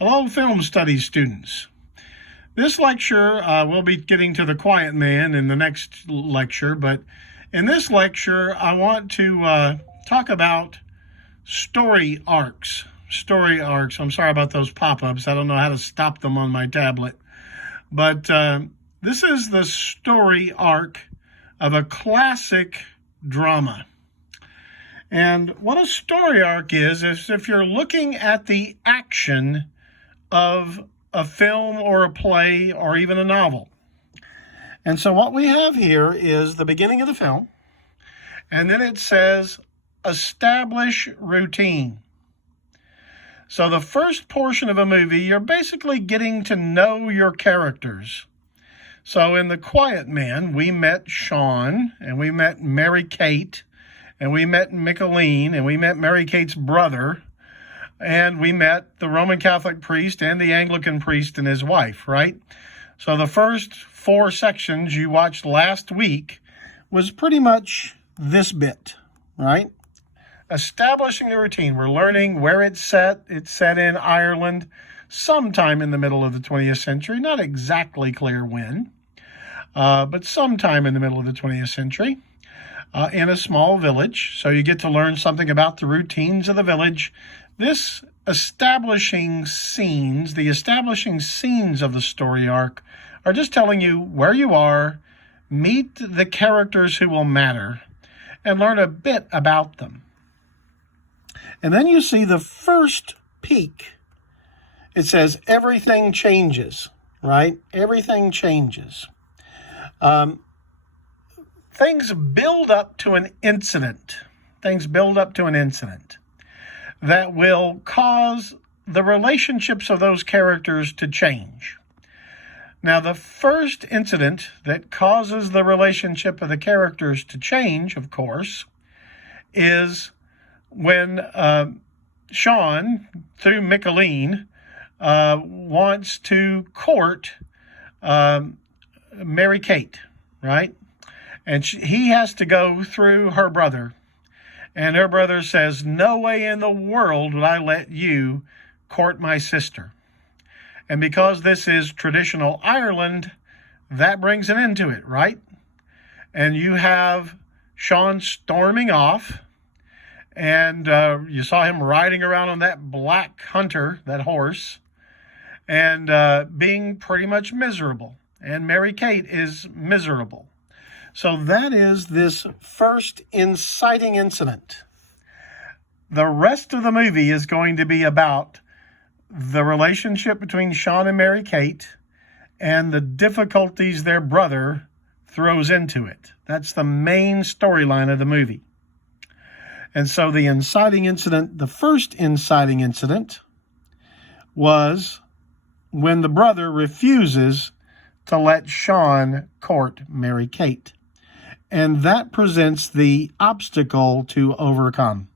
Hello, film studies students. This lecture, we'll be getting to the quiet man in the next lecture, but in this lecture, I want to talk about story arcs. Story arcs. I'm sorry about those pop-ups. I don't know how to stop them on my tablet. But this is the story arc of a classic drama. And what a story arc is if you're looking at the action of a film or a play or even a novel. And so what we have here is the beginning of the film, and then it says, establish routine. So the first portion of a movie, you're basically getting to know your characters. So in The Quiet Man, we met Sean, and we met Mary Kate, and we met Micheline, and we met Mary Kate's brother, and we met the Roman Catholic priest and the Anglican priest and his wife, right? So the first 4 sections you watched last week was pretty much this bit, right? Establishing the routine. We're learning where it's set. It's set in Ireland sometime in the middle of the 20th century. Not exactly clear when, but sometime in the middle of the 20th century. In a small village. So you get to learn something about the routines of the village. This establishing scenes, the establishing scenes of the story arc are just telling you where you are, meet the characters who will matter, and learn a bit about them. And then you see the first peak. It says everything changes, right? Everything changes. Things build up to an incident. Things build up to an incident that will cause the relationships of those characters to change. Now, the first incident that causes the relationship of the characters to change, of course, is when Sean, through Micheline, wants to court Mary Kate, right? And he has to go through her brother. And her brother says, no way in the world would I let you court my sister. And because this is traditional Ireland, that brings an end to it, right? And you have Sean storming off. And you saw him riding around on that black hunter, that horse, and being pretty much miserable. And Mary Kate is miserable. So that is this first inciting incident. The rest of the movie is going to be about the relationship between Sean and Mary Kate and the difficulties their brother throws into it. That's the main storyline of the movie. And so the inciting incident, the first inciting incident, was when the brother refuses to let Sean court Mary Kate. And that presents the obstacle to overcome.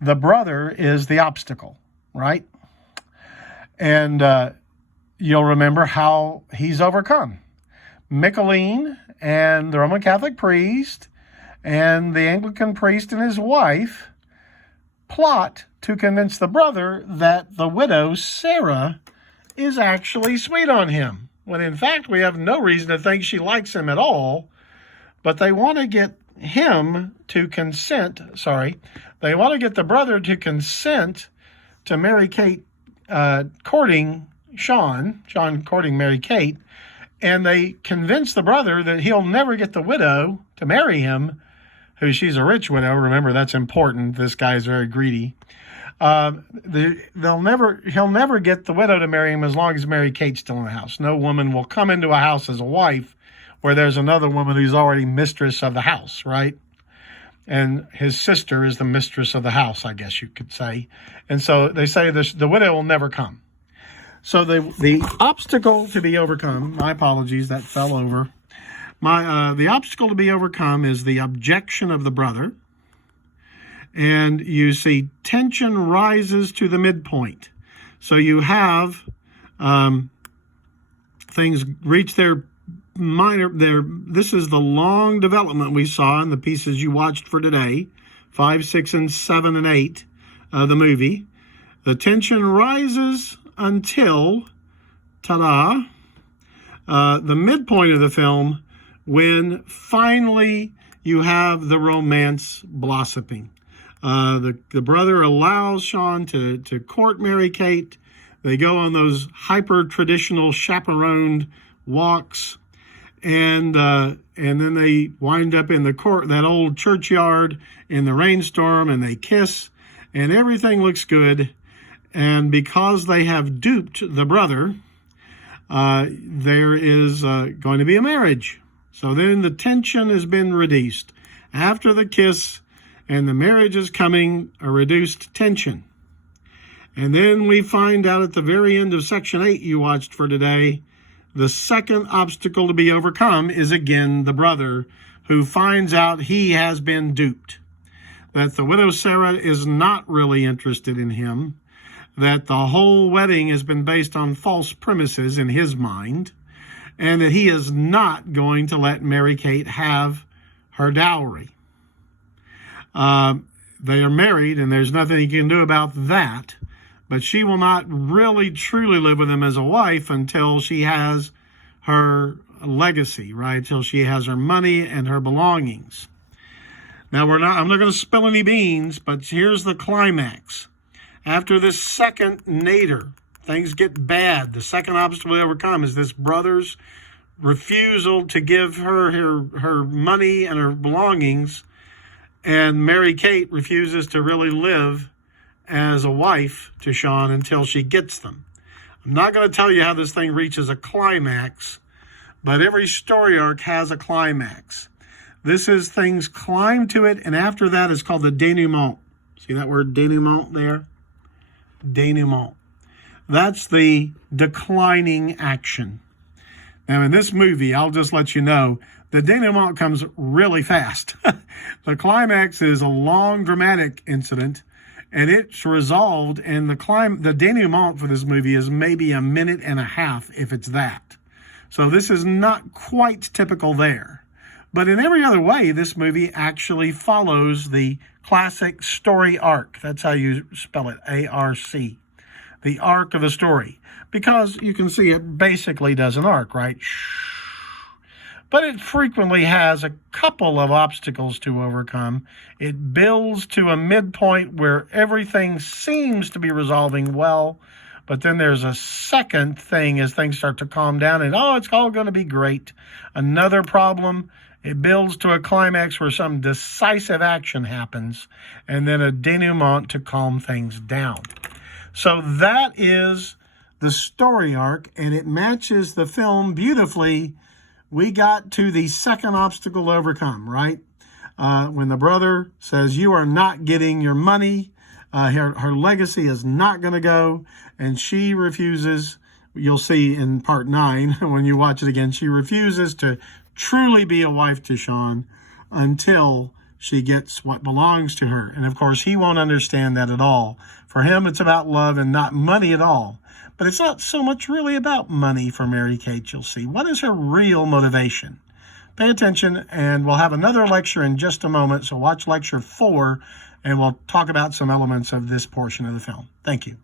The brother is the obstacle, right? And you'll remember how he's overcome. Micheline and the Roman Catholic priest and the Anglican priest and his wife plot to convince the brother that the widow, Sarah, is actually sweet on him, when in fact we have no reason to think she likes him at all. But they want to get him to consent, they want to get the brother to consent to Mary Kate courting Sean courting Mary Kate, and they convince the brother that he'll never get the widow to marry him, she's a rich widow. Remember, that's important. This guy is very greedy. He'll never get the widow to marry him as long as Mary Kate's still in the house. No woman will come into a house as a wife where there's another woman who's already mistress of the house, right? And his sister is the mistress of the house, I guess you could say. And so they say the widow will never come. So the obstacle to be overcome, my apologies, that fell over. The obstacle to be overcome is the objection of the brother. And you see tension rises to the midpoint. So you have things reach their this is the long development we saw in the pieces you watched for today, 5, 6, and 7, and 8 of the movie. The tension rises until, ta-da, the midpoint of the film, when finally you have the romance blossoming. The brother allows Sean to court Mary-Kate. They go on those hyper-traditional chaperoned walks, and then they wind up in the court, that old churchyard, in the rainstorm, and they kiss, and everything looks good. And because they have duped the brother, there is going to be a marriage. So then the tension has been reduced. After the kiss and the marriage is coming, a reduced tension. And then we find out at the very end of section 8 you watched for today, the second obstacle to be overcome is again the brother, who finds out he has been duped. That the widow Sarah is not really interested in him. That the whole wedding has been based on false premises in his mind. And that he is not going to let Mary-Kate have her dowry. They are married, and there's nothing he can do about that. But she will not really truly live with him as a wife until she has her legacy, right? Until she has her money and her belongings. Now, I'm not going to spill any beans, but here's the climax. After this second nadir, things get bad. The second obstacle to overcome is this brother's refusal to give her money and her belongings, and Mary-Kate refuses to really live as a wife to Sean until she gets them. I'm not going to tell you how this thing reaches a climax, but every story arc has a climax. This is things climb to it, and after that is called the denouement. See that word denouement there? Denouement. That's the declining action. Now, in this movie, I'll just let you know, the denouement comes really fast. The climax is a long, dramatic incident, and it's resolved, and the denouement for this movie is maybe a minute and a half, if it's that. So this is not quite typical there. But in every other way, this movie actually follows the classic story arc. That's how you spell it, A-R-C. The arc of the story. Because you can see it basically does an arc, right? But it frequently has a couple of obstacles to overcome. It builds to a midpoint where everything seems to be resolving well, but then there's a second thing as things start to calm down, and it's all going to be great. Another problem, it builds to a climax where some decisive action happens, and then a denouement to calm things down. So that is the story arc, and it matches the film beautifully. We got to the second obstacle to overcome, right? When the brother says, you are not getting your money, her legacy is not going to go, and she refuses. You'll see in part 9, when you watch it again, she refuses to truly be a wife to Sean until she gets what belongs to her. And of course, he won't understand that at all. For him, it's about love and not money at all. But it's not so much really about money for Mary-Kate, you'll see. What is her real motivation? Pay attention, and we'll have another lecture in just a moment. So watch lecture 4, and we'll talk about some elements of this portion of the film. Thank you.